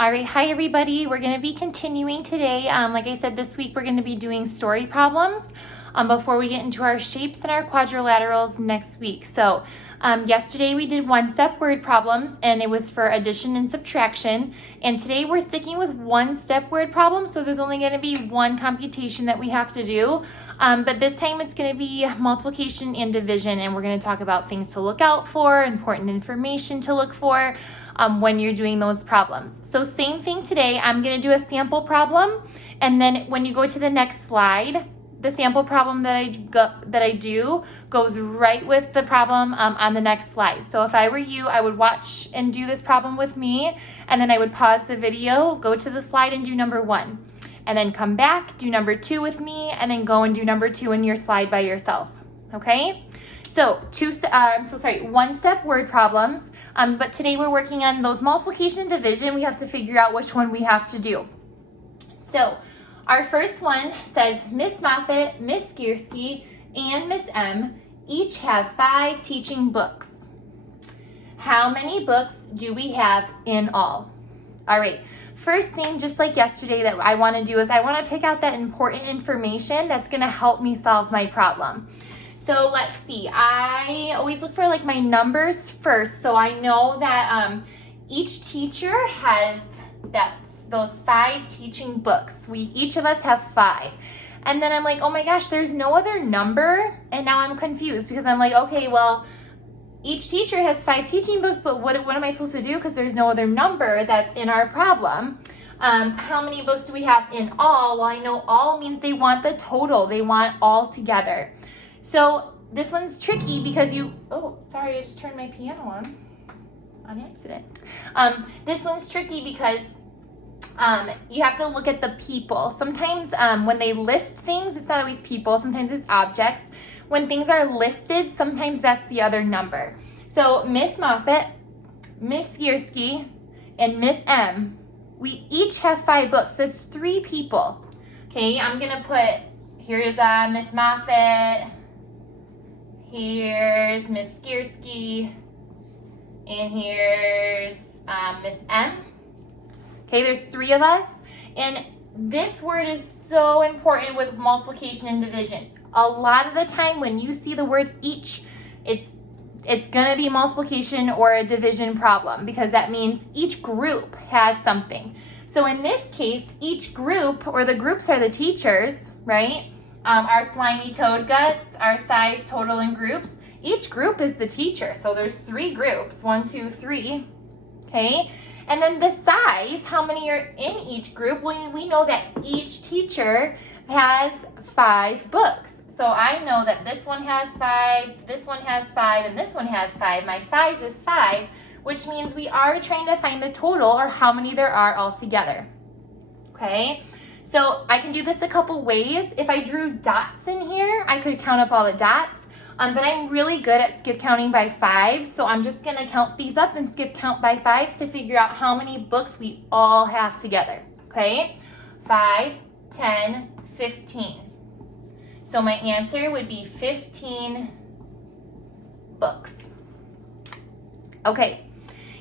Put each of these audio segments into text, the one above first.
All right, hi everybody. We're going to be continuing today. Like I said, this week we're going to be doing story problems before we get into our shapes and our quadrilaterals next week. So yesterday we did one-step word problems and it was for addition and subtraction. And today we're sticking with one-step word problems. So there's only going to be one computation that we have to do. But this time it's going to be multiplication and division, and we're going to talk about things to look out for, important information to look for when you're doing those problems. So same thing today, I'm going to do a sample problem, and then when you go to the next slide, the sample problem that I do goes right with the problem on the next slide. So if I were you, I would watch and do this problem with me, and then I would pause the video, go to the slide and do number one, and then come back, do number two with me, and then go and do number two in your slide by yourself, okay? So one-step word problems, but today we're working on those multiplication and division. We have to figure out which one we have to do. So our first one says, Miss Moffat, Miss Gierski, and Miss M each have 5 teaching books. How many books do we have in all? All right, first thing, just like yesterday, that I want to do is I want to pick out that important information that's going to help me solve my problem. So let's see, I always look for like my numbers first, so I know that each teacher has those 5 teaching books. Each of us have 5. And then I'm like, oh my gosh, there's no other number, and now I'm confused because I'm like, okay, well, each teacher has 5 teaching books, but what am I supposed to do because there's no other number that's in our problem? How many books do we have in all? Well, I know all means they want the total. They want all together. So this one's tricky because oh, sorry, I just turned my piano on accident. This one's tricky because you have to look at the people. Sometimes when they list things, it's not always people. Sometimes it's objects. When things are listed, sometimes that's the other number. So Miss Moffat, Miss Gierski, and Miss M, we each have 5 books. That's 3 people. Okay, I'm gonna put, here's Miss Moffat, here's Miss Gierski, and here's Miss M. Okay, there's 3 of us, and this word is so important with multiplication and division. A lot of the time when you see the word each, it's gonna be multiplication or a division problem because that means each group has something. So in this case, each group, or the groups are the teachers, right? Our slimy toad guts, our size, total, and groups. Each group is the teacher. So there's 3 groups, 1, 2, 3, okay? And then the size, how many are in each group? Well, we know that each teacher has 5 books. So I know that this one has 5, this one has 5, and this one has 5. My size is 5, which means we are trying to find the total, or how many there are altogether, okay? So I can do this a couple ways. If I drew dots in here, I could count up all the dots, but I'm really good at skip counting by 5, so I'm just gonna count these up and skip count by 5s to figure out how many books we all have together, okay? 5, 10, 15. So my answer would be 15 books. Okay.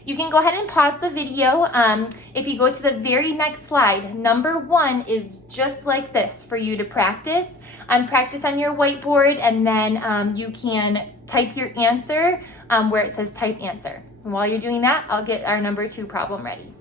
You can go ahead and pause the video. If you go to the very next slide, number 1 is just like this for you to practice. Practice on your whiteboard, and then you can type your answer where it says type answer. And while you're doing that, I'll get our number 2 problem ready.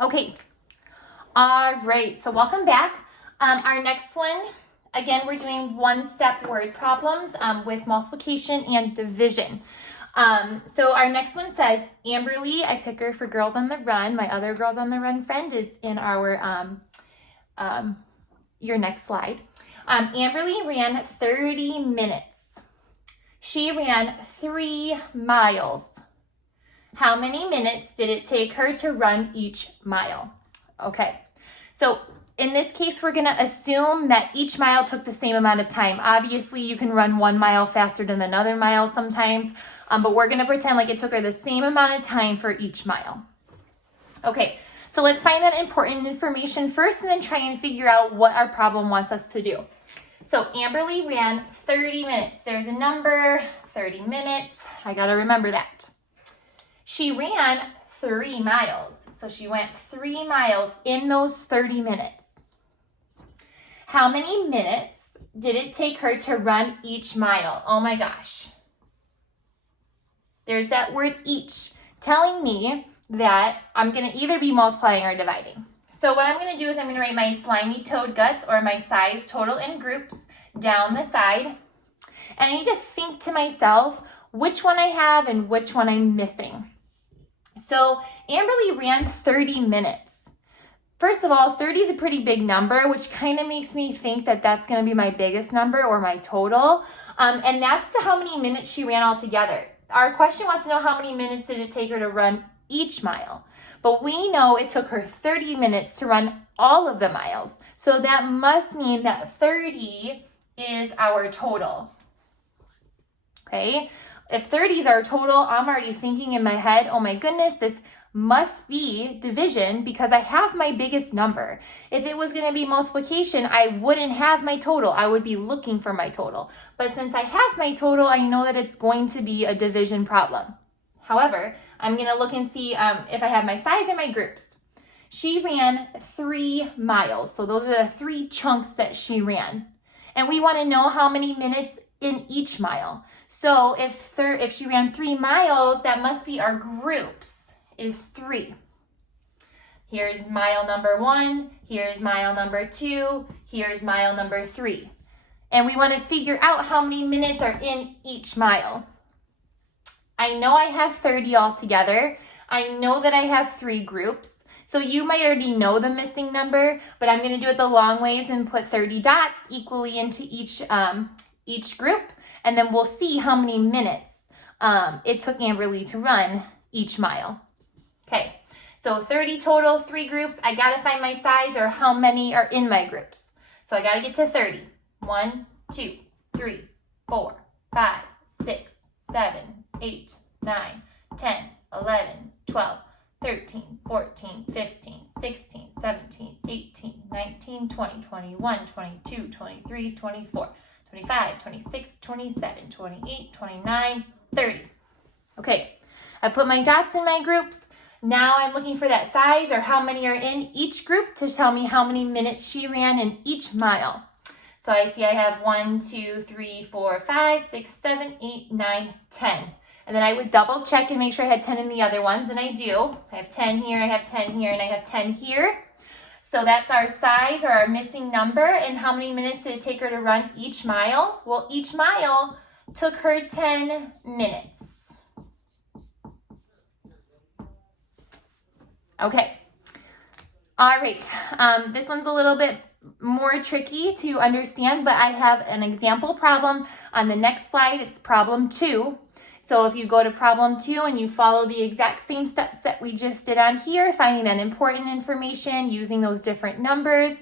Okay, all right, so welcome back. Our next one, again, we're doing one-step word problems with multiplication and division. So our next one says, Amberly, I pick her for Girls on the Run. My other Girls on the Run friend is in our, your next slide. Amberly ran 30 minutes. She ran 3 miles. How many minutes did it take her to run each mile? Okay, so in this case, we're gonna assume that each mile took the same amount of time. Obviously, you can run 1 mile faster than another mile sometimes, but we're gonna pretend like it took her the same amount of time for each mile. Okay, so let's find that important information first and then try and figure out what our problem wants us to do. So Amberly ran 30 minutes. There's a number, 30 minutes. I gotta remember that. She ran 3 miles. So she went 3 miles in those 30 minutes. How many minutes did it take her to run each mile? Oh my gosh. There's that word each telling me that I'm going to either be multiplying or dividing. So what I'm going to do is I'm going to write my slimy toad guts or my size total in groups down the side. And I need to think to myself which one I have and which one I'm missing. So Amberly ran 30 minutes. First of all, 30 is a pretty big number, which kind of makes me think that that's going to be my biggest number or my total. And that's how many minutes she ran altogether. Our question wants to know how many minutes did it take her to run each mile. But we know it took her 30 minutes to run all of the miles. So that must mean that 30 is our total. Okay? If 30 is our total, I'm already thinking in my head, oh my goodness, this must be division because I have my biggest number. If it was going to be multiplication, I wouldn't have my total. I would be looking for my total. But since I have my total, I know that it's going to be a division problem. However, I'm going to look and see if I have my size or my groups. She ran 3 miles. So those are the 3 chunks that she ran. And we want to know how many minutes in each mile. So if she ran 3 miles, that must be our groups is 3. Here's mile number 1, here's mile number 2, here's mile number 3. And we want to figure out how many minutes are in each mile. I know I have 30 altogether. I know that I have 3 groups. So you might already know the missing number, but I'm going to do it the long ways and put 30 dots equally into each group. And then we'll see how many minutes it took Amberly to run each mile. Okay, so 30 total, 3 groups. I got to find my size or how many are in my groups. So I got to get to 30. 1, 2, 3, 4, 5, 6, 7, 8, 9, 10, 11, 12, 13, 14, 15, 16, 17, 18, 19, 20, 21, 22, 23, 24. 25, 26, 27, 28, 29, 30. Okay, I put my dots in my groups. Now I'm looking for that size or how many are in each group to tell me how many minutes she ran in each mile. So I see I have 1, 2, 3, 4, 5, 6, 7, 8, 9, 10. And then I would double check and make sure I had 10 in the other ones, and I do. I have 10 here, I have 10 here, and I have 10 here. So that's our size or our missing number. And how many minutes did it take her to run each mile? Well, each mile took her 10 minutes. Okay. All right. This one's a little bit more tricky to understand, but I have an example problem on the next slide. It's problem 2. So if you go to problem 2 and you follow the exact same steps that we just did on here, finding that important information, using those different numbers,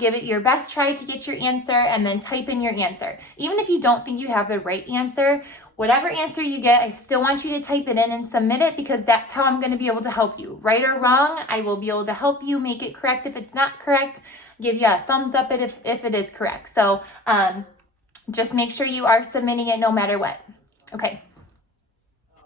give it your best try to get your answer, and then type in your answer. Even if you don't think you have the right answer, whatever answer you get, I still want you to type it in and submit it because that's how I'm going to be able to help you. Right or wrong, I will be able to help you make it correct if it's not correct, give you a thumbs up if it is correct. So just make sure you are submitting it no matter what. Okay.